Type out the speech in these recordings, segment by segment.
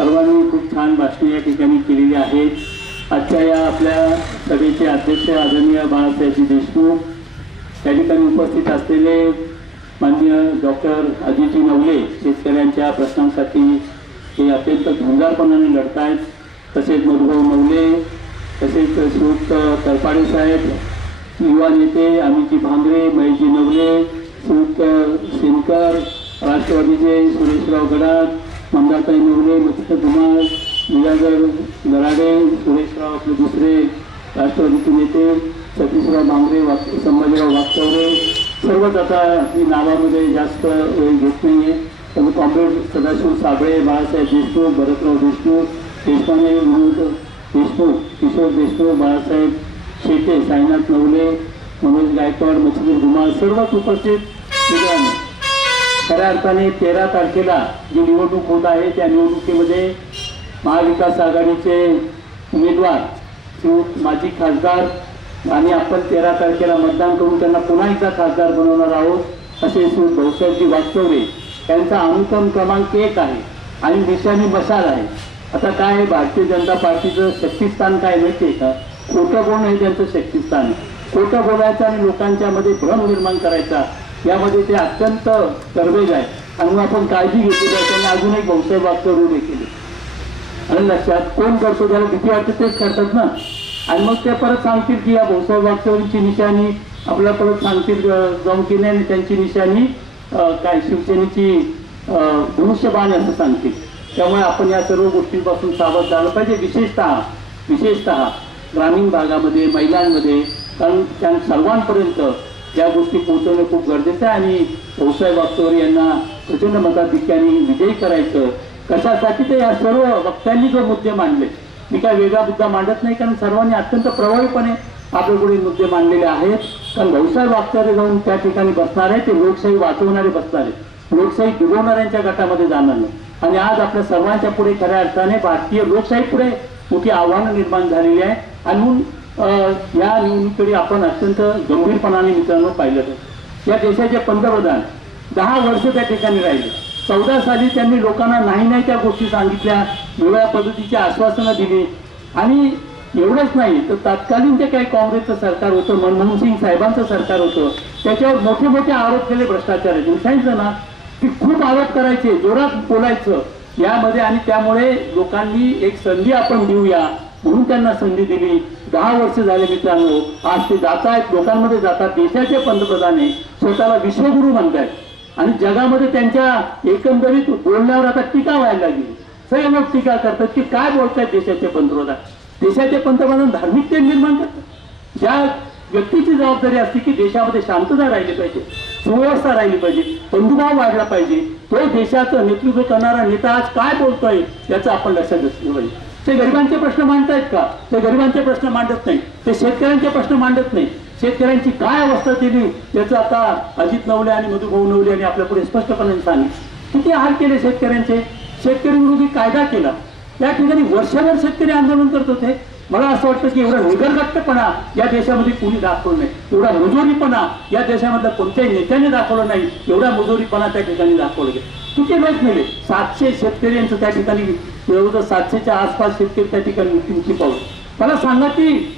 सर्वांनी खूप छान भाषणे या ठिकाणी केलेली आहेत. आजच्या या आपल्या सभेचे अध्यक्ष आदरणीय बाळासाहेबजी देशमुख त्या ठिकाणी उपस्थित असलेले माननीय डॉक्टर अजितजी नवले शेतकऱ्यांच्या प्रश्नांसाठी हे अत्यंत झुंजारपणाने लढत आहेत तसेच मधुभाऊ नवले तसेच श्रीयुक्त तरपाडे साहेब युवा नेते अमितजी भांगरे महेशजी नवले श्रीयुक्त सेनकर राष्ट्रवादीचे सुरेशराव गडाख मंदाताई नवले मच्छिंद्र कुमार निरागर गराडे सुरेशराव आपले दुसरे राष्ट्रवादीचे नेते सतीशराव भांगरे वाक संभाजीराव वागचौरे सर्वच आता ही नावामध्ये जास्त वेळ घेत नाही आहे त्यामुळे कॉम्रेड सदाशिव साबळे बाळासाहेब देशमुख भरतराव देशमुख देशपांडे विनोद देशमुख किशोर देशमुख बाळासाहेब शेटे साईनाथ नवले मनोज गायकवाड मच्छीर कुमार सर्वच उपस्थित. खऱ्या अर्थाने तेरा तारखेला जी निवडणूक होत आहे त्या निवडणुकीमध्ये महाविकास आघाडीचे उमेदवार माजी खासदार आणि आपण तेरा तारखेला मतदान करून त्यांना पुन्हा एकदा खासदार बनवणार आहोत असे श्री भाऊसाहेबजी वास्तवरे त्यांचा अनुक्रम क्रमांक एक आहे आणि दिशाने बसाल आहे. आता काय आहे भारतीय जनता पार्टीचं शक्तिस्थान काय माहिती आहे का? खोटं बोलणं हे त्यांचं शक्तिस्थान? आहे खोटं बोलायचं आणि लोकांच्या मध्ये भ्रम निर्माण करायचा? यामध्ये ते अत्यंत तरबेज आहे आणि मग आपण काळजी घेतली आहे त्यांनी अजून एक भाऊसाहेब वास्तव उभे केले. आणि लक्षात कोण करतो त्याला भीती वाटते तेच करतात ना? आणि मग ते परत सांगतील की या भाऊसाहेब वागचौरींची निशाणी आपल्याला परत सांगतील जमकीने आणि त्यांची निशाणी काय शिवसेनेची धनुष्यबाण असं सांगतील. त्यामुळे आपण या सर्व गोष्टींपासून सावध झालं पाहिजे. विशेषतः विशेषतः ग्रामीण भागामध्ये महिलांमध्ये कारण त्या सर्वांपर्यंत या गोष्टी पोहोचवणं खूप गरजेचं आहे आणि भाऊसाहेब वागचौरे यांना प्रचंड मताधिक्याने विजयी करायचं कशासाठी तर या सर्व वक्त्यांनी जो मुद्दे मांडले मी काय वेगळा मुद्दा मांडत नाही कारण सर्वांनी अत्यंत प्रभावीपणे आपल्याकडे मुद्दे मांडलेले आहेत. कारण भाऊसाहेब वागचारे जाऊन त्या ठिकाणी बसणार आहे ते लोकशाही वाचवणारे बसणार आहेत. लोकशाही डुबवणाऱ्यांच्या गटामध्ये जाणार नाही. आणि आज आपल्या सर्वांच्या पुढे खऱ्या अर्थाने भारतीय लोकशाही पुढे मोठी आव्हानं निर्माण झालेली आहे. आणि म्हणून या निवडणुकीकडे आपण अत्यंत गंभीरपणाने मित्रांनो पाहिलं या देशाचे पंतप्रधान दहा वर्ष त्या ठिकाणी राहिले. चौदा साली त्यांनी लोकांना नाही नाही त्या गोष्टी सांगितल्या वेगळ्या पद्धतीची आश्वासनं दिली. आणि एवढंच नाही तर तत्कालीन जे काही काँग्रेसचं सरकार होतं मनमोहन सिंग साहेबांचं सरकार होतं त्याच्यावर मोठे मोठे आरोप केले भ्रष्टाचाराचे सांगितलं ना की खूप आरोप करायचे जोरात बोलायचं. यामध्ये आणि त्यामुळे लोकांनी एक संधी आपण देऊया. म्हणून त्यांना संधी दिली. दहा वर्ष झाले मित्रांनो आज ते जात आहेत लोकांमध्ये जातात. देशाचे पंतप्रधान आहे स्वतःला विश्वगुरू म्हणतायत. आणि जगामध्ये त्यांच्या एकंदरीत बोलण्यावर आता टीका व्हायला लागली. सगळे लोक टीका करतात की काय बोलतायत देशाचे पंतप्रधान? देशाचे पंतप्रधान धार्मिकते निर्माण करतात. ज्या व्यक्तीची जबाबदारी असते की देशामध्ये शांतता राहिली पाहिजे सुव्यवस्था राहिली पाहिजे बंधुभाव वाढला पाहिजे तो देशाचं नेतृत्व करणारा नेता आज काय बोलतोय याचं आपण लक्षात असलं पाहिजे. ते गरिबांचे प्रश्न मांडतायत का? ते गरिबांचे प्रश्न मांडत नाही. ते शेतकऱ्यांचे प्रश्न मांडत नाही. शेतकऱ्यांची काय अवस्था केली याचं आता अजित नवले आणि मधुभाऊ नवले यांनी आपल्या पुढे स्पष्टपणे सांगितलं. किती हाल केले शेतकऱ्यांचे? शेतकरी विरोधी कायदा केला. या ठिकाणी वर्षभर शेतकरी आंदोलन करत होते. मला असं वाटतं की एवढा निगरगट्टपणा या देशामध्ये कुणी दाखवलं नाही. एवढा मुजोरीपणा या देशामधल्या कोणत्याही नेत्याने दाखवलं नाही. एवढा मुजोरीपणा त्या ठिकाणी दाखवलं गेला. किती लोक मेले. सातशे शेतकऱ्यांचं त्या ठिकाणी जवळजवळ सातशेच्या आसपास शेतकरी त्या ठिकाणी मृत्यूमुखी पाहू मला सांगा की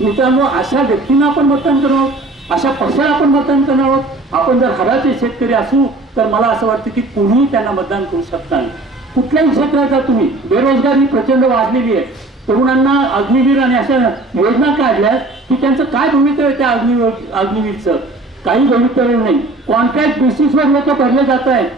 मित्रांनो अशा व्यक्तींना आपण मतदान करणार आहोत? अशा पक्षाला आपण मतदान करणार आहोत? आपण जर हराचे शेतकरी असू तर मला असं वाटतं की कुणीही त्यांना मतदान करू शकता नाही. कुठल्याही क्षेत्रात तुम्ही. बेरोजगारी प्रचंड वाढलेली आहे. तरुणांना अग्निवीर आणि अशा योजना काढल्या की त्यांचं काय भवितव्य आहे त्या अग्निवीर अग्निवीरचं? काही भवितव्य नाही. कॉन्ट्रॅक्ट बेसिसवर लोक भरले जात आहेत.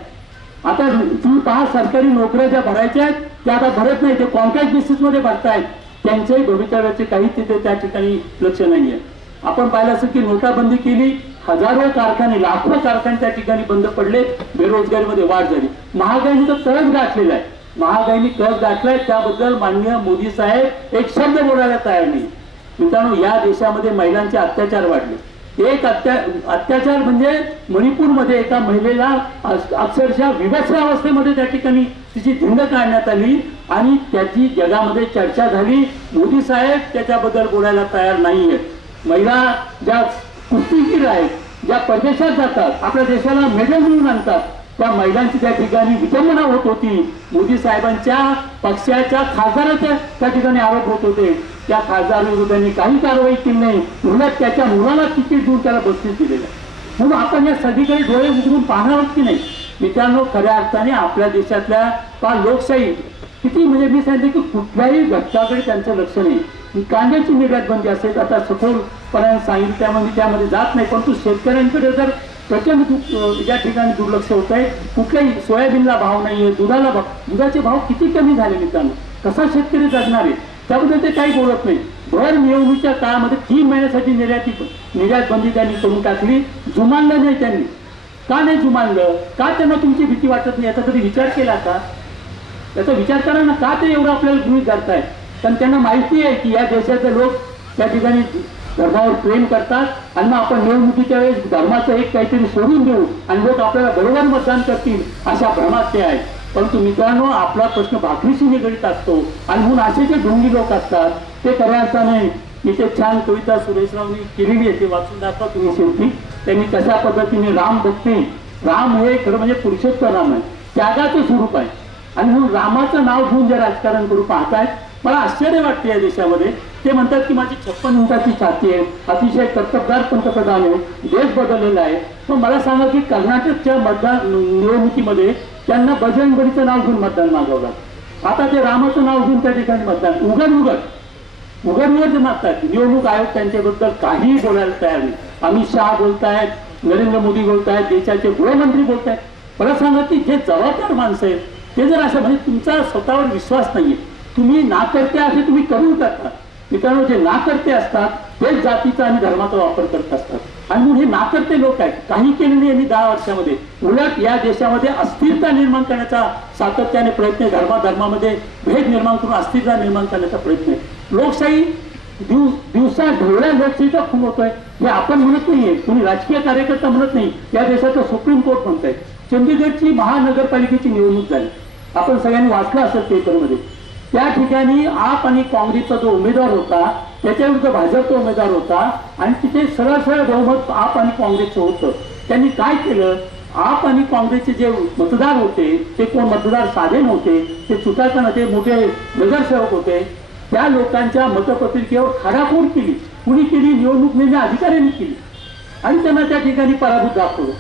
आता तुम्ही पहा सरकारी नोकऱ्या ज्या भरायच्या आहेत त्या आता भरत नाही ते कॉन्ट्रॅक्ट बेसिसमध्ये भरतायत. त्यांच्याही भवितव्याचे काही तिथे त्या ठिकाणी लक्ष नाहीये. आपण पाहिलं असं की नोटाबंदी केली हजारो कारखाने लाखो कारखाने त्या ठिकाणी बंद पडले बेरोजगारीमध्ये वाढ झाली. महागाईने तर कळस गाठलेला आहे. महागाईने कळस गाठलाय त्याबद्दल माननीय मोदी साहेब एक शब्द बोलायला तयार नाही. मित्रांनो या देशामध्ये महिलांचे अत्याचार वाढले. एक अत्या अत्याचार म्हणजे मणिपूरमध्ये एका महिलेला अक्षरशः विभत्स अवस्थेमध्ये त्या ठिकाणी तिची धिंड काढण्यात आली आणि त्याची जगामध्ये चर्चा झाली. मोदी साहेब त्याच्याबद्दल बोलायला तयार नाहीये. महिला ज्या कुस्तीगीर आहेत ज्या परदेशात जातात आपल्या देशाला मेडल म्हणून आणतात त्या महिलांची त्या ठिकाणी विटंबना होत होती. मोदी साहेबांच्या पक्षाच्या खासदाराच्या त्या ठिकाणी आरोप होत होते. त्या खासदारांनी काही कारवाई केली नाही. उलट त्याच्या मुलाला तिकीट देऊन त्याला बक्षीस दिलेलं आहे. म्हणून आपण या सगळीकडे डोळे उघडून पाहणार आहोत की नाही? मित्रांनो खऱ्या अर्थाने आपल्या देशातल्या का लोकशाही किती म्हणजे मी सांगितलं की कुठल्याही घटकाकडे त्यांचं लक्ष नाही. कांद्याची निर्यात बंदी असेल आता सखोलपणाने सांगितलं त्यामध्ये त्यामध्ये जात नाही. परंतु शेतकऱ्यांकडे जर प्रचंड या ठिकाणी दुर्लक्ष होत आहे कुठल्याही सोयाबीनला भाव नाहीये दुधाला भाव दुधाचे भाव किती कमी झाले मित्रांनो? कसा शेतकरी जगणार आहे? त्याबद्दल ते काही बोलत नाही. भर निवडणुकीच्या काळामध्ये तीन महिन्यासाठी निर्याती निर्यात बंदी त्यांनी करून टाकली. जुमानलं नाही त्यांनी. का नाही जुमानलं? का त्यांना तुमची भीती वाटत नाही? याचा कधी विचार केला का? त्याचा विचार करा ना का ते एवढं आपल्याला गृहित धरताय कारण त्यांना माहिती आहे की या देशाचे लोक त्या ठिकाणी धर्मावर प्रेम करतात आणि मग आपण निवडणुकीच्या वेळेस धर्माचं एक काहीतरी सोडून देऊ आणि लोक आपल्याला बरोबर मतदान करतील अशा भ्रमात ते आहेत. परंतु मित्रांनो आपला प्रश्न भाकरीशी निगडीत असतो. आणि म्हणून असे जे ढोंगी लोक असतात ते करायचा नाही इथे छान कविता सुरेशरावनी केलेली आहे ते वाचून दाखवा तुम्ही शेवटी. त्यांनी कशा पद्धतीने राम भक्ती राम हे खरं म्हणजे पुरुषोत्तर राम आहे. त्यागाचं स्वरूप आहे. आणि म्हणून रामाचं नाव घेऊन जे राजकारण करू पाहतायत मला आश्चर्य वाटते या देशामध्ये. ते म्हणतात की माझी छप्पन इंचाची छाती आहे अतिशय कर्तबदार पंतप्रधान आहे देश बदललेला आहे. पण मला सांगा की कर्नाटकच्या मतदार निवडणुकीमध्ये त्यांना बजरंगबलीचं नाव घेऊन मतदान मागवलं. आता ते रामाचं नाव घेऊन त्या ठिकाणी मतदान उघड उघड उघड उघड जे मागतात निवडणूक आयोग त्यांच्याबद्दल काहीही बोलायला तयार नाही. अमित शहा बोलतायत नरेंद्र मोदी बोलतायत देशाचे गृहमंत्री बोलतायत. मला सांगा की जे जबाबदार माणसं आहेत ते जर असं म्हणजे तुमचा स्वतःवर विश्वास नाहीये तुम्ही नाकर्ते असे तुम्ही करू करता मित्रांनो जे नाकर्ते असतात तेच जातीचा आणि धर्माचा वापर करत असतात. आणि म्हणून हे नाकर्ते लोक आहेत. काही केले नाही यांनी दहा वर्षामध्ये. उलट या देशामध्ये अस्थिरता निर्माण करण्याचा सातत्याने प्रयत्न धर्माधर्मामध्ये धर्मा धर्मामध्ये भेद निर्माण करून अस्थिरता निर्माण करण्याचा प्रयत्न आहे. लोकशाही दिव दिवसा ढवळ्या लोकशाहीचा खून होतोय. हे आपण म्हणत नाहीये. तुम्ही राजकीय कार्यकर्ता म्हणत नाही. या देशाचं सुप्रीम कोर्ट म्हणतंय. चंदीगडची महानगरपालिकेची निवडणूक झाली. आपण सगळ्यांनी वाचलं असेल पेपरमध्ये त्या ठिकाणी आप आणि काँग्रेसचा जो उमेदवार होता त्याच्याविरुद्ध भाजपचा उमेदवार होता आणि तिथे सरळ सरळ बहुमत आप आणि काँग्रेसचं होतं. त्यांनी काय केलं? आप आणि काँग्रेसचे जे मतदार होते ते कोण? मतदार साधे नव्हते. ते चुटाचा नव्हते मोठे नगरसेवक होते. त्या लोकांच्या मतपत्रिकेवर खाडाखोड केली. कुणी केली? निवडणूक निर्णय अधिकाऱ्यांनी केली. आणि त्यांना त्या ठिकाणी पराभूत दाखवलं.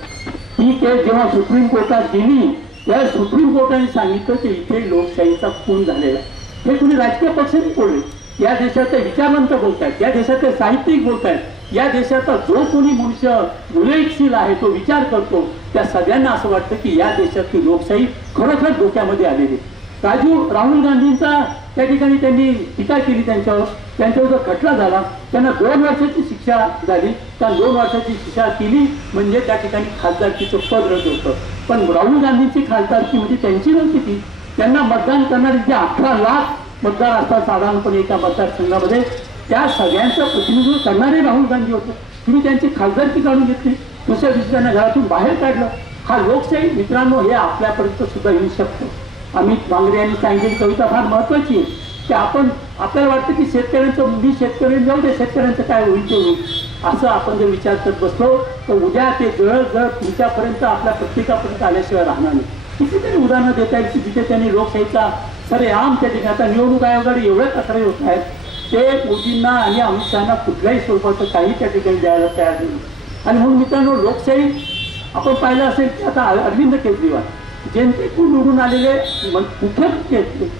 ही केस जेव्हा सुप्रीम कोर्टात गेली त्या सुप्रीम कोर्टाने सांगितलं की इथे लोकशाहीचा खून झालेला आहे. हे कुणी राजकीय पक्षाने बोलले या देशाचे विचारवंत बोलतायत या देशाचे साहित्यिक बोलतायत या देशाचा जो कोणी मनुष्य विवेकशील आहे तो विचार करतो त्या सगळ्यांना असं वाटतं की या देशातली लोकशाही खरोखर धोक्यामध्ये आलेली राजू राहुल गांधींचा त्या ठिकाणी त्यांनी टीका केली त्यांच्यावर. त्यांच्यावर जो खटला झाला त्यांना दोन वर्षाची शिक्षा झाली. त्या दोन वर्षाची शिक्षा केली म्हणजे त्या ठिकाणी खासदारकीचं पद रद्द होतं. पण राहुल गांधींची खासदारकी म्हणजे त्यांची नव्हती ती. त्यांना मतदान करणारे जे अठरा लाख मतदार असतात साधारणपणे एका मतदारसंघामध्ये त्या सगळ्यांचं प्रतिनिधित्व करणारे राहुल गांधी होते. तुम्ही त्यांची खासदारकी काढून घेतली. दुसऱ्या दिवशी त्यांना घरातून बाहेर काढलं. हा लोकशाही मित्रांनो हे आपल्यापर्यंत सुद्धा येऊ शकतो. अमित वांगरे यांनी सांगितलेली कविता फार महत्वाची आहे. की आपण आपल्याला वाटतं की शेतकऱ्यांचं मी शेतकरी जाऊ दे शेतकऱ्यांचं काय होईल ते होईल. असं आपण जर विचार करत बसलो तर उद्या ते जळ जळ तुमच्यापर्यंत आपल्या प्रत्येकापर्यंत आल्याशिवाय राहणार नाही. कितीतरी उदाहरणं देता येईल की जिथे त्यांनी लोकशाहीचा सरेआम त्या ठिकाणी. आता निवडणूक आयोगाकडे एवढ्या तक्रारी होत आहेत. ते मोदींना आणि अमित शहाना कुठल्याही स्वरूपाचं काही त्या ठिकाणी द्यायला तयार नाही. आणि म्हणून मित्रांनो लोकशाही आपण पाहिलं असेल की आता अरविंद केजरीवाल जनतेतून निवडून आलेले म- कुठे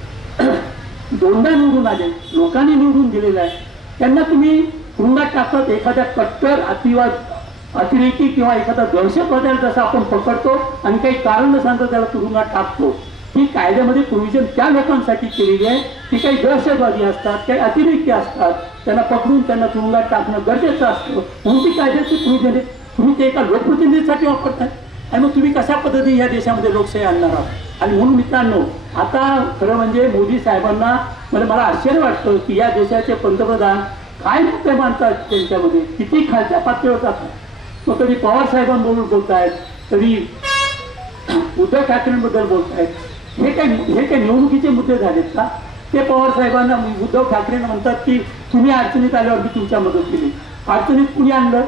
दोनदा निवडून आले लोकांनी निवडून दिलेलं आहे. त्यांना तुम्ही तुरुंगात टाकत एखाद्या कट्टर अतिवाद अतिरेकी किंवा एखादा दहशतवाद्याला जसं आपण पकडतो आणि काही कारण न सांगता त्याला तुरुंगात टाकतो. ही कायद्यामध्ये प्रोव्हिजन त्या लोकांसाठी केलेली आहे. की काही दहशतवादी असतात काही अतिरेकी असतात. त्यांना पकडून त्यांना तुरुंगात टाकणं गरजेचं असतं. म्हणून ती कायद्याची प्रोव्हिजन आहे. तुम्ही ते एका लोकप्रतिनिधीसाठी वापरताय. आणि मग तुम्ही कशा पद्धतीने या देशामध्ये लोकशाही आणणार आहात? आणि म्हणून मित्रांनो आता खरं म्हणजे मोदी साहेबांना म्हणजे मला आश्चर्य वाटतं की या देशाचे पंतप्रधान काय मुद्दे मानतात त्यांच्यामध्ये? किती खालच्या पातळीवर जातात? मग कधी पवार साहेबांबरोबर बोलतायत कधी उद्धव ठाकरेंबद्दल बोलतायत. हे काय हे काय निवडणुकीचे मुद्दे झालेत का? ते पवार साहेबांना उद्धव ठाकरेंना म्हणतात की तुम्ही अडचणीत आल्यावर मी तुमच्या मदत केली. अडचणीत कुणी आणलं?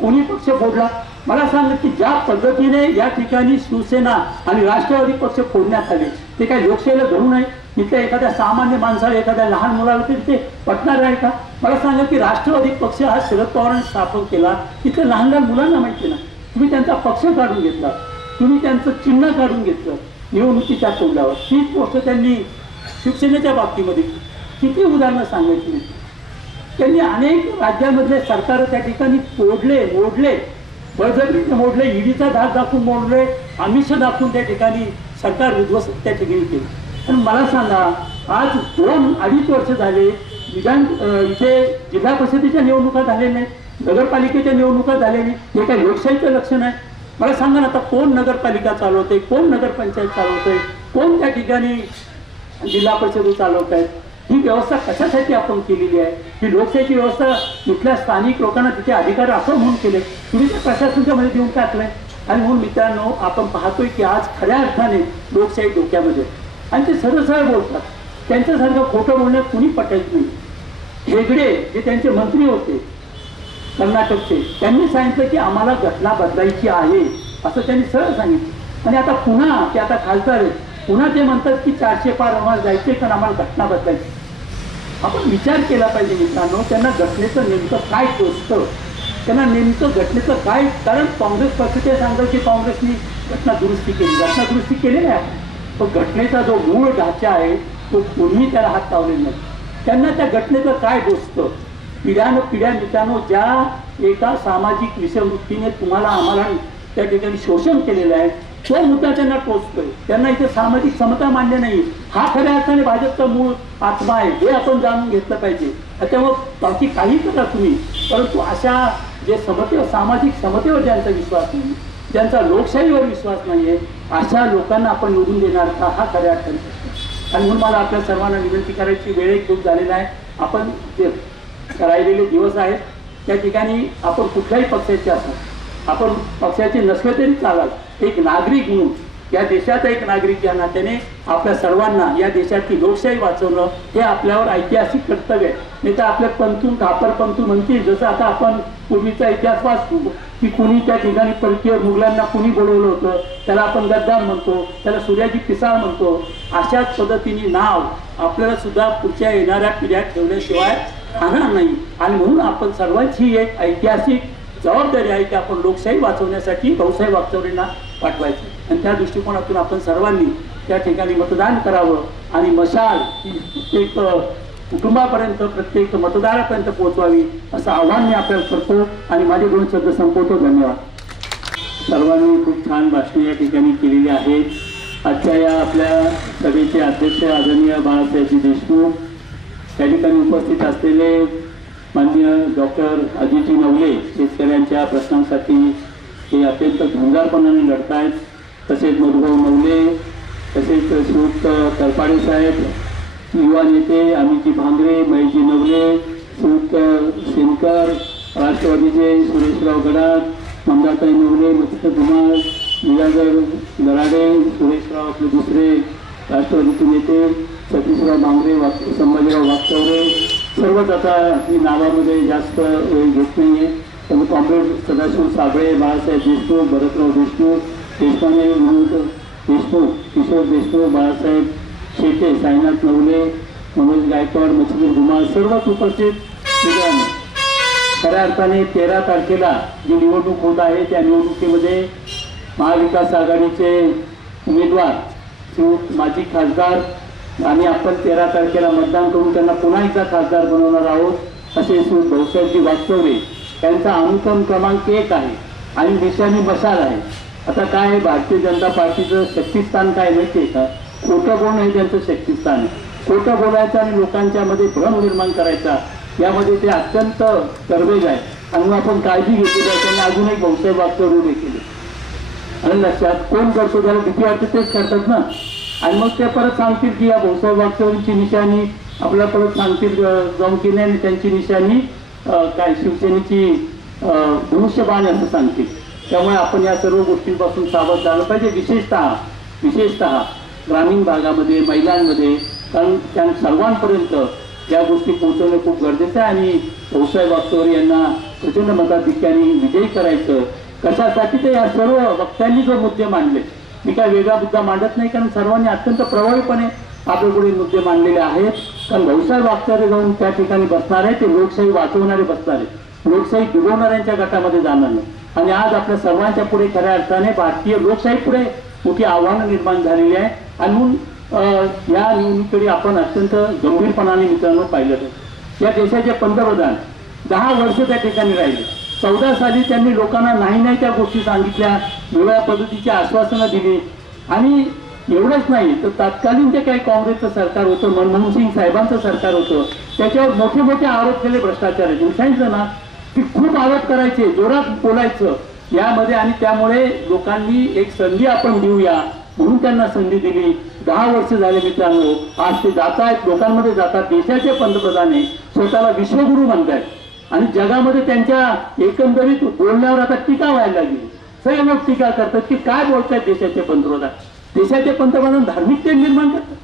कोणी पक्ष फोडला? मला सांगा की ज्या पद्धतीने या ठिकाणी शिवसेना आणि राष्ट्रवादी पक्ष फोडण्यात आले ते काय लोकशाहीला धरू नये? इथल्या एखाद्या सामान्य माणसाला एखाद्या लहान मुलाला तरी ते पटणार आहे का? मला सांगा की राष्ट्रवादी पक्ष हा शरद पवारांनी स्थापन केला. तिथल्या लहान लहान मुलांना माहिती ना? तुम्ही त्यांचा पक्ष काढून घेतला. तुम्ही त्यांचं चिन्ह काढून घेतलं. निवडणुकीच्या तोंडावर. तीच गोष्ट त्यांनी शिवसेनेच्या बाबतीमध्ये किती उदाहरणं सांगायची नाही. त्यांनी अनेक राज्यांमधले सरकार त्या ठिकाणी तोडले मोडले. बळजबरीने मोडले. ईडीचा धाक दाखवून मोडले. आमिष दाखवून त्या ठिकाणी सरकार उद्ध्वस्त त्या ठिकाणी केलं. आणि मला सांगा आज दोन अडीच वर्ष झाले विधान इथे जिल्हा परिषदेच्या निवडणुका झालेल्या नाहीत नगरपालिकेच्या निवडणुका झालेल्या नाहीत हे काही लोकशाहीचं लक्षण आहे? मला सांगा ना आता कोण नगरपालिका चालवते कोण नगरपंचायत चालवते कोण त्या ठिकाणी जिल्हा परिषद चालवत आहेत ही व्यवस्था कशासाठी आपण केलेली आहे? ही लोकशाहीची व्यवस्था तिथल्या स्थानिक लोकांना तिथे अधिकार असं म्हणून केले. तुम्ही ते प्रशासनाच्या मध्ये देऊन टाकलंय. आणि म्हणून मित्रांनो आपण पाहतोय की आज खऱ्या अर्थाने लोकशाही डोक्यामध्ये आणि ते सरळ सरळ बोलतात. त्यांच्यासारखं खोटं बोलण्यात कुणी पटायचं नाही. हेगडे जे त्यांचे मंत्री होते कर्नाटकचे त्यांनी सांगितलं की आम्हाला घटना बदलायची आहे असं त्यांनी सरळ सांगितलं. आणि आता पुन्हा ते आता खासदार आहेत पुन्हा ते म्हणतात की चारशे पार आम्हाला जायचे कारण आम्हाला घटना बदलायची. आपण विचार केला पाहिजे मित्रांनो त्यांना घटनेचं नेमकं काय टोचतं त्यांना नेमकं घटनेचं काय? कारण काँग्रेस पक्ष ते सांगतं की काँग्रेसनी घटना दुरुस्ती केली. घटना दुरुस्ती केलेली आहे. पण घटनेचा जो मूळ ढाचा आहे तो कोणीही त्याला हात लावलेला नाही. त्यांना त्या घटनेचं काय गोष्ट? पिढ्यानं पिढ्या मित्रांनो ज्या एका सामाजिक विषयवृत्तीने तुम्हाला आम्हाला त्या ठिकाणी शोषण केलेलं आहे तो मुद्दा त्यांना टोचतोय. त्यांना इथे सामाजिक समता मान्य नाही. हा खऱ्या अर्थाने भाजपचा मूळ आत्मा आहे हे आपण जाणून घेतलं पाहिजे. त्याच्यामुळे बाकी काही करा तुम्ही. परंतु अशा जे समतेवर सामाजिक समतेवर ज्यांचा विश्वास नाही ज्यांचा लोकशाहीवर विश्वास नाहीये अशा लोकांना आपण निवडून देणार का? हा खऱ्या अर्थाने आणि म्हणून मला आपल्या सर्वांना विनंती करायची वेळ एक खूप झालेला आहे. आपण जे राहिलेले दिवस आहेत. त्या ठिकाणी आपण कुठल्याही पक्षाचे असो आपण पक्षाचे नसले तरी चालाल. एक नागरिक म्हणून या देशाचा एक नागरिक या नात्याने आपल्या सर्वांना या देशाची लोकशाही वाचवणं हे आपल्यावर ऐतिहासिक कर्तव्य आहे. नाही तर आपल्या पंतू घापर पंतू म्हणतील. जसं आता आपण पूर्वीचा इतिहास वाचतो की कुणी त्या ठिकाणी परकीय मुघलांना कुणी बोलवलं होतं त्याला आपण गद्दार म्हणतो त्याला सूर्याजी पिसाळ म्हणतो. अशाच पद्धतीने नाव आपल्याला सुद्धा पुढच्या येणाऱ्या पिढ्या ठेवल्याशिवाय राहणार नाही. आणि म्हणून आपण सर्वांची एक ऐतिहासिक जबाबदारी आहे की आपण लोकशाही वाचवण्यासाठी भाऊसाहेब वागचौरेंना पाठवायचं. आणि त्या दृष्टिकोनातून आपण सर्वांनी त्या ठिकाणी मतदान करावं आणि मशाल ही प्रत्येक कुटुंबापर्यंत प्रत्येक मतदारापर्यंत पोहोचवावी असं आव्हान मी आपल्याला करतो आणि माझे दोन शब्द संपवतो. धन्यवाद. सर्वांनी खूप छान भाषणे या ठिकाणी केलेली आहेत. आजच्या या आपल्या सभेचे अध्यक्ष आदरणीय बाळासाहेबजी देशमुख त्या ठिकाणी उपस्थित असलेले माननीय डॉक्टर अजितजी नवले शेतकऱ्यांच्या प्रश्नांसाठी हे अत्यंत घंगारपणाने लढत आहेत तसेच मधुभाऊ नवले तसेच श्रीयुक्त तरपाडे साहेब युवा नेते अमितजी भांगरे महेशजी नवले श्रीयुक्त शेनकर राष्ट्रवादीचे सुरेशराव गडाख मंदाताई नवले मच्छिंद्र कुमार निरागर गराडे सुरेशराव आपले दुसरे राष्ट्रवादीचे नेते सतीशराव भांगरे वाक संभाजीराव वागचौरे सर्वच आता ही नावामध्ये जास्त वेळ घेत नाहीये. त्यामुळे कॉम्रेड सदाशिव साबळे बाळासाहेब देशमुख भरतराव देशमुख देशपांडे विनोद देशमुख किशोर देशमुख बाळासाहेब शेटे साईनाथ नवले मनोज गायकवाड मच्छिंद्र धुमाळ सर्वच उपस्थित मित्रांनो खऱ्या अर्थाने तेरा तारखेला जी निवडणूक होत आहे त्या निवडणुकीमध्ये महाविकास आघाडीचे उमेदवार श्री माजी खासदार आणि आपण तेरा तारखेला मतदान करून त्यांना पुन्हा एकदा खासदार बनवणार आहोत असे श्री भाऊसाहेबजी वास्तव्य. त्यांचा अनुक्रम क्रमांक एक आहे आणि दिशाने बसाल आहे. आता काय आहे भारतीय जनता पार्टीचं शक्तिस्थान काय माहिती का? खोटं बोलणं हे त्यांचं शक्तिस्थान आहे. खोटं बोलायचं आणि लोकांच्या मध्ये भ्रम निर्माण करायचा यामध्ये ते अत्यंत तरवेज आहे आणि मग आपण काळजी घेतली पाहिजे त्यांना अजूनही एक वाक्य वास्तव उभे आणि लक्षात कोण करतो त्याला भीती वाटते तेच करतात ना? आणि मग ते परत सांगतील की या भाऊसाहेब वागचौरींची निशाणी आपल्याला परत सांगतील जाऊन की नाही आणि त्यांची निशाणी काय शिवसेनेची अं, धनुष्यबाण असं सांगतील. त्यामुळे आपण या सर्व गोष्टींपासून सावध झालं पाहिजे. विशेषतः विशेषतः ग्रामीण भागामध्ये महिलांमध्ये कारण त्या सर्वांपर्यंत या गोष्टी पोहोचवणे खूप गरजेचं आहे. आणि भाऊसाहेब वागचौरे यांना प्रचंड मताधिक्याने विजयी करायचं कशासाठी तर या सर्व वक्त्यांनी जो मुद्दे मांडले मी काय वेगळा मुद्दा मांडत नाही कारण सर्वांनी अत्यंत प्रभावीपणे आपल्याकडे मुद्दे मांडलेले आहेत. कारण भाऊसाहेब वागचारे जाऊन त्या ठिकाणी बसणार आहे ते लोकशाही वाचवणारे बसणार आहे लोकशाही डुबवणाऱ्यांच्या गटामध्ये जाणार नाही. आणि आज आपल्या सर्वांच्या पुढे खऱ्या अर्थाने भारतीय लोकशाही पुढे मोठी आव्हानं निर्माण झालेली आहे. आणि म्हणून या निवडणुकीकडे आपण अत्यंत गंभीरपणाने मित्रांनो पाहिलं या देशाचे पंतप्रधान दहा वर्ष त्या ठिकाणी राहिले. चौदा साली त्यांनी लोकांना नाही नाही त्या गोष्टी सांगितल्या वेगळ्या पद्धतीची आश्वासनं दिली. आणि एवढंच नाही तर तत्कालीन जे काही काँग्रेसचं सरकार होतं मनमोहन सिंग साहेबांचं सरकार होतं त्याच्यावर मोठे मोठे आरोप केले भ्रष्टाचाराचे. सांगितलं ना? ती खूप आवाज करायचे जोरात बोलायचं. यामध्ये आणि त्यामुळे लोकांनी एक संधी आपण देऊया. म्हणून त्यांना संधी दिली. दहा वर्ष झाले मित्रांनो आज ते जात आहेत लोकांमध्ये जातात. देशाचे पंतप्रधान स्वतःला विश्वगुरु म्हणतायत. आणि जगामध्ये त्यांच्या एकंदरीत बोलण्यावर आता टीका व्हायला लागली. सगळे लोक टीका करतात की काय बोलतायत देशाचे पंतप्रधान? देशाचे पंतप्रधान धार्मिकते निर्माण करतात.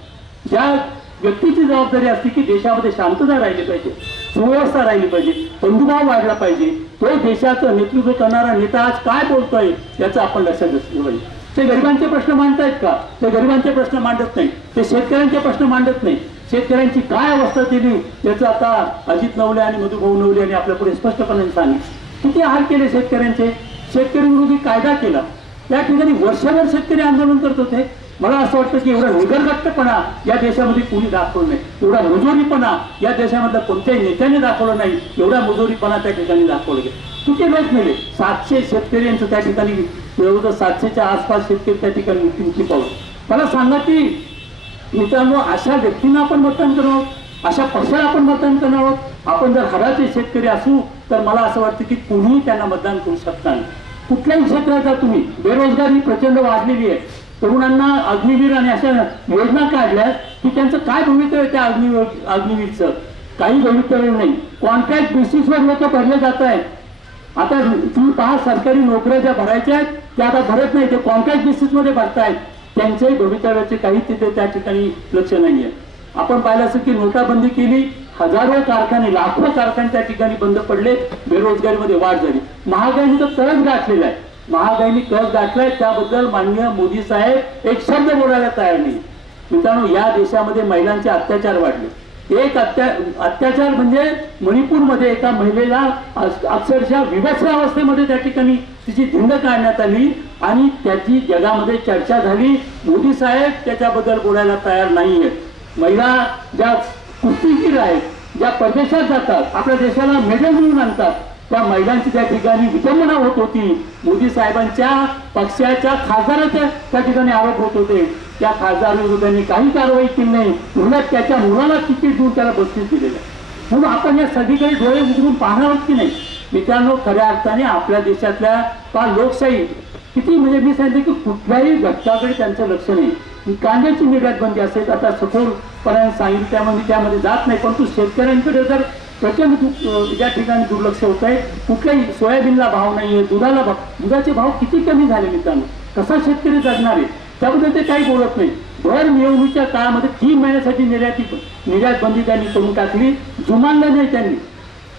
ज्या व्यक्तीची जबाबदारी असते की देशामध्ये शांतता राहिली पाहिजे. सुव्यवस्था राहिली पाहिजे. बंधुभाव वाढला पाहिजे. तो देशाचं नेतृत्व करणारा नेता आज काय बोलतोय याचं आपण लक्षात असलं पाहिजे. ते गरिबांचे प्रश्न मांडतायत का? ते गरिबांचे प्रश्न मांडत नाही. ते शेतकऱ्यांचे प्रश्न मांडत नाही. शेतकऱ्यांची काय अवस्था केली? याचं आता अजित नवले आणि मधुभाऊ नवले यांनी आपल्या पुढे स्पष्टपणे सांगितलं. किती हाल केले शेतकऱ्यांचे? शेतकरी विरोधी कायदा केला. त्या ठिकाणी वर्षभर शेतकरी आंदोलन करत होते. मला असं वाटतं की एवढा निगरगट्टपणा या देशामध्ये कोणी दाखवलं नाही. एवढा मुजोरीपणा या देशामधल्या कोणत्याही नेत्याने दाखवलं नाही. एवढा मुजोरीपणा त्या ठिकाणी दाखवला गेला. किती लोक मेले सातशे शेतकऱ्यांचं त्या ठिकाणी जवळजवळ सातशेच्या आसपास शेतकरी त्या ठिकाणी मृत्यूची पाऊल मला सांगा की मित्रांनो अशा व्यक्तींना आपण मतदान करणार अशा पक्षाला आपण मतदान करणार आहोत? आपण जर हराचे शेतकरी असू तर मला असं वाटतं की कुणीही त्यांना मतदान करू शकता नाही. कुठल्याही क्षेत्रात जा तुम्ही. बेरोजगारी प्रचंड वाढलेली आहे. तरुणांना अग्निवीर आणि अशा योजना काढल्या की त्यांचं काय भवितव्य आहे त्या अग्निवीर अग्निवीरचं? काही भवितव्य नाही. कॉन्ट्रॅक्ट बेसिसवर लोक भरले जात आहेत. आता तुम्ही पहा सरकारी नोकऱ्या ज्या भरायच्या आहेत त्या आता भरत नाही ते कॉन्ट्रॅक्ट बेसिसमध्ये भरतायत. त्यांच्याही भवितव्याचे काही तिथे त्या ठिकाणी लक्ष नाहीये. आपण पाहिलं असं की नोटाबंदी केली हजारो कारखाने लाखो कारखाने त्या ठिकाणी बंद पडले बेरोजगारीमध्ये वाढ झाली. महागाईने तर कळस गाठलेला आहे. महागाईने कस गाठलाय त्याबद्दल माननीय मोदी साहेब एक शब्द बोलायला तयार नाही. मित्रांनो या देशामध्ये महिलांचे अत्याचार वाढले. एक अत्या अत्याचार म्हणजे मणिपूरमध्ये एका महिलेला अक्षरशः विभत्स अवस्थेमध्ये त्या ठिकाणी तिची धिंड काढण्यात आली आणि त्याची जगामध्ये चर्चा झाली. मोदी साहेब त्याच्याबद्दल बोलायला तयार नाहीये महिला ज्या कुस्तीगीर आहेत ज्या परदेशात जातात आपल्या देशाला मेडल मिळून आणतात त्या महिलांची त्या ठिकाणी विटंबना होत होती. मोदी साहेबांच्या पक्षाच्या खासदाराच्या त्या ठिकाणी आरोप होत होते. त्या खासदार काही कारवाई केली नाही. उलट त्याच्या मुलाला तिकीट देऊन त्याला बक्षीस दिलेलं म्हणून आपण या सगळीकडे डोळे उघडून पाहणार आहोत की नाही. मित्रांनो खऱ्या अर्थाने आपल्या देशातल्या का लोकशाही किती म्हणजे मी सांगितलं की कुठल्याही घटकाकडे त्यांचं लक्ष नाही. कांद्याची निर्यात बंदी असेल आता सखोलपणाने सांगितलं त्यामध्ये त्यामध्ये जात नाही. परंतु शेतकऱ्यांकडे जर प्रचंड दु- या ठिकाणी दुर्लक्ष होत आहे. कुठल्याही सोयाबीनला भाव नाहीये दुधाला भाव दुधाचे भाव किती कमी झाले मित्रांनो? कसा शेतकरी जगणार आहे? त्याबद्दल ते काही बोलत नाही. भर मिळवणीच्या काळामध्ये तीन महिन्यासाठी निर्याती निर्यात बंदी त्यांनी करून टाकली. जुमानलं नाही त्यांनी.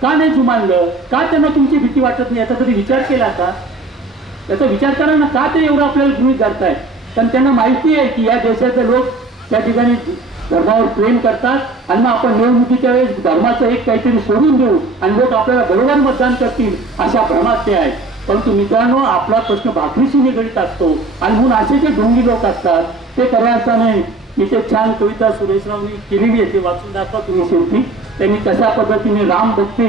का नाही जुमानलं? का त्यांना तुमची भीती वाटत नाही? याचा कधी विचार केला का? याचा विचार करा ना का ते एवढं आपल्याला गृहित धरताय कारण त्यांना माहिती आहे की या देशाचे लोक त्या ठिकाणी धर्मावर प्रेम करतात आणि मग आपण निवडणुकीच्या वेळेस धर्माचं एक काहीतरी सोडून देऊ आणि लोक आपल्याला बरोबर मतदान करतील अशा भ्रमात ते आहेत. परंतु मित्रांनो आपला प्रश्न भाकरीशी निगडीत असतो आणि म्हणून असे जे ढोंगी लोक असतात ते खऱ्या नाही इथे छान कविता सुरेशरावनी केलेली आहे ते वाचून दाखवा तुम्ही शेवटी. त्यांनी कशा पद्धतीने राम भक्ती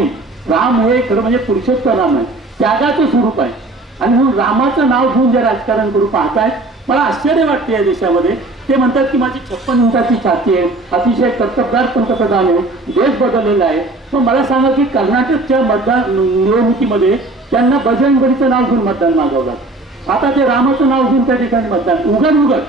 राम हे खरं म्हणजे पुरुषोत्तर राम आहे. त्यागाचं स्वरूप आहे. आणि म्हणून रामाचं नाव घेऊन जे राजकारण करू पाहतायत मला आश्चर्य वाटते या देशामध्ये. ते म्हणतात की माझी छप्पन इंचाची छाती आहे. अतिशय कर्तबदार पंतप्रधान आहे. देश बदललेला आहे. पण मला सांगा की कर्नाटकच्या मतदान निवडणुकीमध्ये त्यांना बजरंगबलीचं नाव घेऊन मतदान मागवलं आता ते रामाचं नाव घेऊन त्या ठिकाणी मतदान उघड उघड.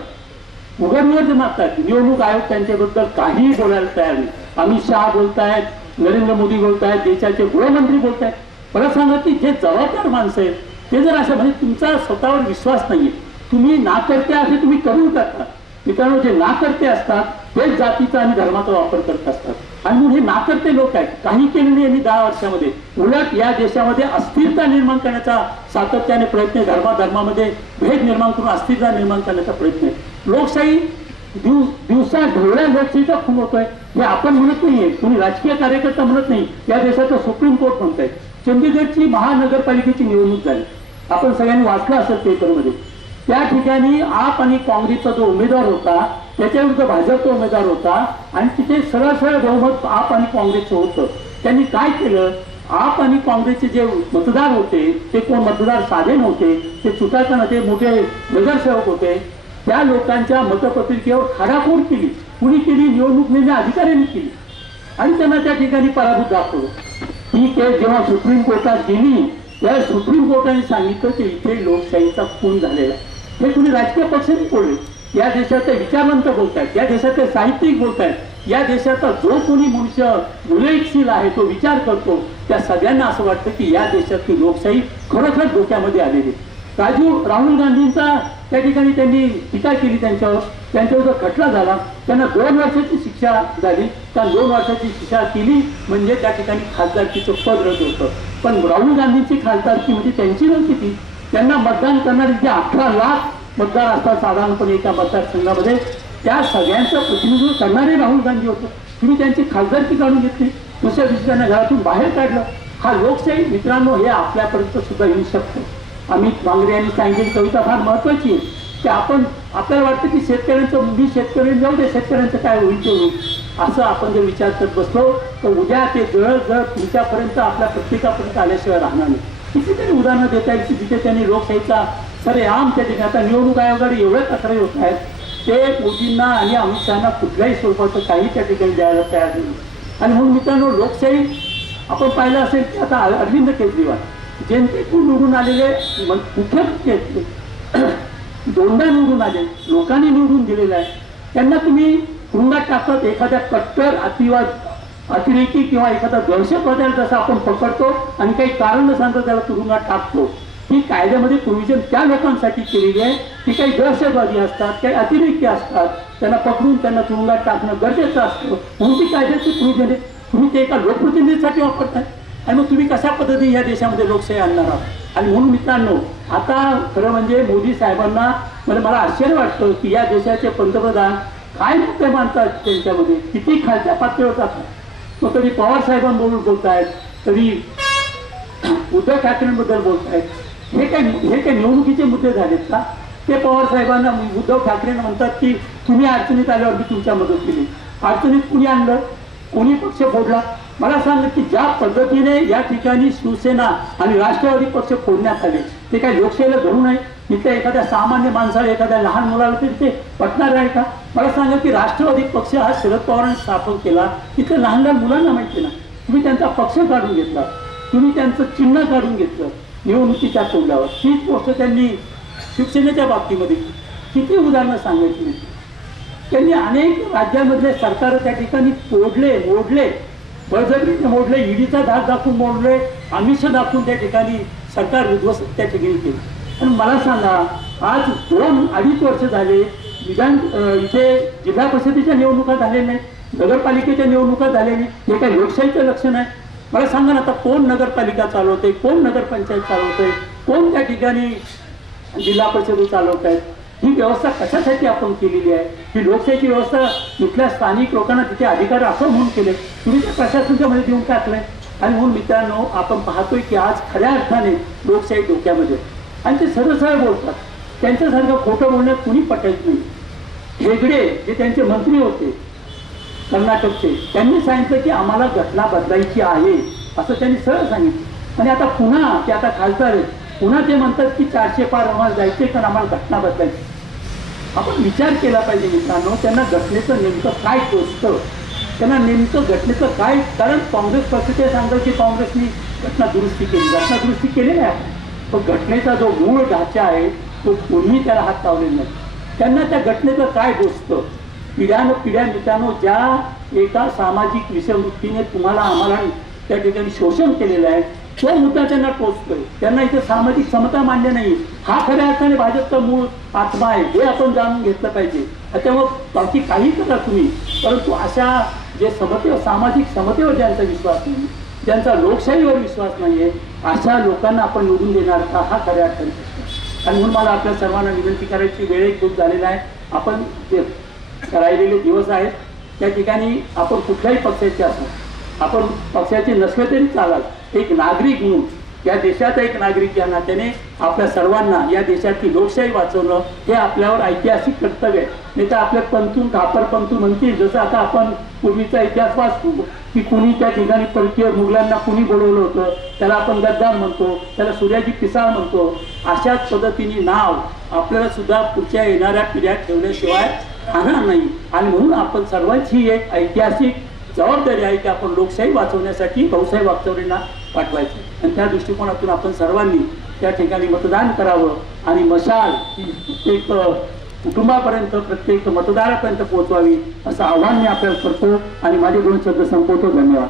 उघड उघड मागतात निवडणूक आयोग त्यांच्याबद्दल काहीही बोलायला तयार नाही. अमित शहा बोलतायत नरेंद्र मोदी बोलतायत देशाचे गृहमंत्री बोलतायत. मला सांगा की जे जबाबदार माणसं आहेत ते जर असं म्हणजे तुमचा स्वतःवर विश्वास नाहीये. तुम्ही नाकर्ते असे तुम्ही करून टाकता मित्रांनो जे नाकर्ते असतात तेच जातीचा आणि धर्माचा वापर करत असतात. आणि म्हणून हे नाकर्ते लोक आहेत. काही केलं नाही यांनी दहा वर्षामध्ये. उलट या देशामध्ये अस्थिरता निर्माण करण्याचा सातत्याने प्रयत्न धर्मा धर्माधर्मामध्ये भेद निर्माण करून अस्थिरता निर्माण करण्याचा प्रयत्न आहे. लोकशाही दिव दिवसा ढवळ्या लोकशाहीचा खून होतोय. हे आपण म्हणत नाहीये. कुणी राजकीय कार्यकर्ता म्हणत नाही. या देशाचं सुप्रीम कोर्ट म्हणत आहे चंदीगडची महानगरपालिकेची निवडणूक झाली. आपण सगळ्यांनी वाचलं असेल पेपरमध्ये त्या ठिकाणी आप आणि काँग्रेसचा जो उमेदवार होता त्याच्याविरुद्ध भाजपचा उमेदवार होता आणि तिथे सरळ सरळ बहुमत आप आणि काँग्रेसचं होतं. त्यांनी काय केलं? आप आणि काँग्रेसचे जे मतदार होते ते कोण? मतदार साधे नव्हते. ते चुकायचं नव्हते मोठे नगरसेवक होते. त्या लोकांच्या मतपत्रिकेवर खाडाखोड केली. कुणी केली? निवडणूक निर्णय अधिकाऱ्यांनी केली. आणि त्यांना त्या ठिकाणी पराभूत दाखवलं. ही केस जेव्हा सुप्रीम कोर्टात गेली त्या सुप्रीम कोर्टाने सांगितलं की इथे लोकशाहीचा खून झालेला आहे. हे कुणी राजकीय पक्षाने बोलले. या देशाचे विचारवंत बोलतायत या देशाचे साहित्यिक बोलतायत या देशाचा जो कोणी मनुष्य उलयशील आहे तो विचार करतो त्या सगळ्यांना असं वाटतं की या देशातली लोकशाही खरोखर धोक्यामध्ये आलेली राजू राजीव राहुल गांधींचा त्या ठिकाणी त्यांनी टीका केली त्यांच्यावर. त्यांच्यावर जो खटला झाला त्यांना दोन वर्षाची शिक्षा झाली. त्या दोन वर्षाची शिक्षा केली म्हणजे त्या ठिकाणी खासदारकीचं पद रद्द होतं. पण राहुल गांधींची खासदारकी म्हणजे त्यांची नव्हती ती. त्यांना मतदान करणारे जे अठरा लाख मतदार असतात साधारणपणे एका मतदारसंघामध्ये त्या सगळ्यांचं प्रतिनिधित्व करणारे राहुल गांधी होतं. तुम्ही त्यांची खासदारकी काढून घेतली. दुसऱ्या दिवशी त्यांना घरातून बाहेर काढलं. हा लोकशाही मित्रांनो हे आपल्यापर्यंत सुद्धा येऊ शकतो. अमित मांगरे यांनी सांगितलेली कविता फार महत्वाची आहे. की आपण आपल्याला वाटतं की शेतकऱ्यांचं मी शेतकरी जाऊ दे शेतकऱ्यांचं काय होईल ते होईल. असं आपण जर विचार करत बसलो तर उद्या ते जळ जळ तुमच्यापर्यंत आपल्या प्रत्येकापर्यंत आल्याशिवाय राहणार नाही. कितीतरी उदाहरणं देता येईल की जिथे त्यांनी लोकशाहीचा सरेआम त्या ठिकाणी. आता निवडणूक आयोगाकडे एवढ्या तक्रारी होत आहेत. ते मोदींना आणि अमित शहाना कुठल्याही स्वरूपाचं काही त्या ठिकाणी द्यायला तयार नाही. आणि म्हणून मित्रांनो लोकशाही आपण पाहिलं असेल की आता अरविंद केजरीवाल जनतेतून निवडून आलेले म- मुख्यमंत्री दोनदा निवडून आले लोकांनी निवडून दिलेलं आहे. त्यांना तुम्ही तुरुंगात टाकत एखाद्या कट्टर अतिवाद अतिरेकी किंवा एखादा दहशतवाद्याला जसं आपण पकडतो आणि काही कारण न सांगता त्याला तुरुंगात टाकतो. ही कायद्यामध्ये प्रोव्हिजन त्या लोकांसाठी केलेली आहे. की काही दहशतवादी असतात काही अतिरेकी असतात त्यांना पकडून त्यांना तुरुंगात टाकणं गरजेचं असतं. म्हणून ती कायद्याची प्रोव्हिजन आहे. तुम्ही ते एका लोकप्रतिनिधीसाठी वापरताय. आणि मग तुम्ही कशा पद्धतीने या देशामध्ये लोकशाही आणणार आहात? आणि म्हणून मित्रांनो आता खरं म्हणजे मोदी साहेबांना म्हणजे मला आश्चर्य वाटतं की या देशाचे पंतप्रधान काय मुद्दे मानतात त्यांच्यामध्ये? किती खालच्या पातळीवर जातात? मग कधी पवार साहेबांबरोबर बोलतायत कधी उद्धव ठाकरेंबद्दल बोलतायत. हे काय हे काय निवडणुकीचे मुद्दे झालेत का? ते पवार साहेबांना उद्धव ठाकरेंना म्हणतात की तुम्ही अडचणीत आल्यावर मी तुमच्या मदत केली. अडचणीत कुणी आणलं? कोणी पक्ष फोडला? मला सांगा की ज्या पद्धतीने या ठिकाणी शिवसेना आणि राष्ट्रवादी पक्ष फोडण्यात आले ते काय लोकशाहीला धरू नये? तिथे एखाद्या सामान्य माणसाला एखाद्या लहान मुलाला तरी ते पटणार आहे का? मला सांगा की राष्ट्रवादी पक्ष हा शरद पवारांनी स्थापन केला. तिथे लहान लहान मुलांना माहिती ना. तुम्ही त्यांचा पक्ष काढून घेतला. तुम्ही त्यांचं चिन्ह काढून घेतलं. निवडणुकीच्या तोंडावर. तीच गोष्ट त्यांनी शिवसेनेच्या बाबतीमध्ये किती उदाहरणं सांगायची नाही. त्यांनी अनेक राज्यांमधले सरकार त्या ठिकाणी तोडले मोडले. बळजबरीने मोडले. ईडीचा धाक दाखवून मोडले. आमिष दाखवून त्या ठिकाणी सरकार विध्वस्त त्या ठिकाणी केले. आणि मला सांगा आज दोन अडीच वर्ष झाले विधान इथे जिल्हा परिषदेच्या निवडणुका झाल्या नाहीत नगरपालिकेच्या निवडणुका झाल्या नाही हे काय लोकशाहीचं लक्षण आहे? मला सांगा ना आता कोण नगरपालिका चालवते कोण नगरपंचायत चालवते कोण त्या ठिकाणी जिल्हा परिषद चालवत आहेत ही व्यवस्था कशासाठी आपण केलेली आहे? ही लोकशाहीची व्यवस्था इथल्या स्थानिक लोकांना तिथे अधिकार असं म्हणून केले? तुम्ही त्या प्रशासनाच्या मध्ये देऊन टाकलंय? आणि म्हणून मित्रांनो आपण पाहतोय की आज खऱ्या अर्थाने लोकशाही धोक्यामध्ये आणि ते सरळ सरळ बोलतात. त्यांच्यासारखं खोटं बोलण्यात कुणी पटत नाही. हेगडे जे त्यांचे मंत्री होते कर्नाटकचे त्यांनी सांगितलं की आम्हाला घटना बदलायची आहे असं त्यांनी सरळ सांगितलं. आणि आता पुन्हा ते आता खासदार आहेत पुन्हा ते म्हणतात की चारशे पार आम्हाला जायचे कारण आम्हाला घटना बदलायची. आपण विचार केला पाहिजे मित्रांनो त्यांना घटनेचं नेमकं काय टोचतं? त्यांना नेमकं घटनेचं काय कारण काँग्रेस पक्ष ते सांगतं की काँग्रेसनी घटना दुरुस्ती केली. घटना दुरुस्ती केलेली आहे पण घटनेचा जो मूळ ढाचा आहे तो कोणीही त्याला हात लावलेला नाही. त्यांना त्या घटनेचं काय गोष्ट? पिढ्यानं पिढ्या मित्रांनो ज्या एका सामाजिक विषयवृत्तीने तुम्हाला आम्हाला त्या ठिकाणी शोषण केलेलं आहे तो मुद्दा त्यांना टोचतोय. त्यांना इथे सामाजिक समता मान्य नाही. हा खऱ्या अर्थाने भाजपचा मूळ आत्मा आहे हे आपण जाणून घेतलं पाहिजे. त्यामुळं बाकी काही करा तुम्ही. परंतु अशा जे समते सामाजिक समतेवर ज्यांचा विश्वास नाही ज्यांचा लोकशाहीवर विश्वास नाही आहे अशा लोकांना आपण निवडून देणार का? हा खऱ्या अर्थाने आहे. आणि म्हणून मला आपल्या सर्वांना विनंती करायची वेळ एक खूप झालेला आहे. आपण राहिलेले दिवस आहेत त्या ठिकाणी आपण कुठल्याही पक्षाचे असो आपण पक्षाचे नसले तरी चालाल. एक नागरिक म्हणून या देशाचा एक नागरिक या नात्याने आपल्या सर्वांना या देशाची लोकशाही वाचवणं हे आपल्यावर ऐतिहासिक कर्तव्य आहे. नाही तर आपल्या पंतू कापर पंतू म्हणतील जसं आता आपण पूर्वीचा इतिहास वाचतो. की कुणी त्या ठिकाणी परकीय मुघलांना कुणी बोलवलं होतं त्याला आपण गद्दार म्हणतो त्याला सूर्याजी पिसाळ म्हणतो अशाच पद्धतीने नाव आपल्याला सुद्धा पुढच्या येणाऱ्या पिढ्या ठेवल्याशिवाय राहणार नाही. आणि म्हणून आपण सर्वांची एक ऐतिहासिक जबाबदारी आहे की आपण लोकशाही वाचवण्यासाठी भाऊसाहेब वागचौरेंना पाठवायचं. आणि त्या दृष्टिकोनातून आपण सर्वांनी त्या ठिकाणी मतदान करावं. आणि मशाल एक कुटुंबापर्यंत प्रत्येक मतदारापर्यंत पोहोचवावी असं आव्हान मी आपल्याला करतो. आणि माझे दोन शब्द संपवतो. धन्यवाद.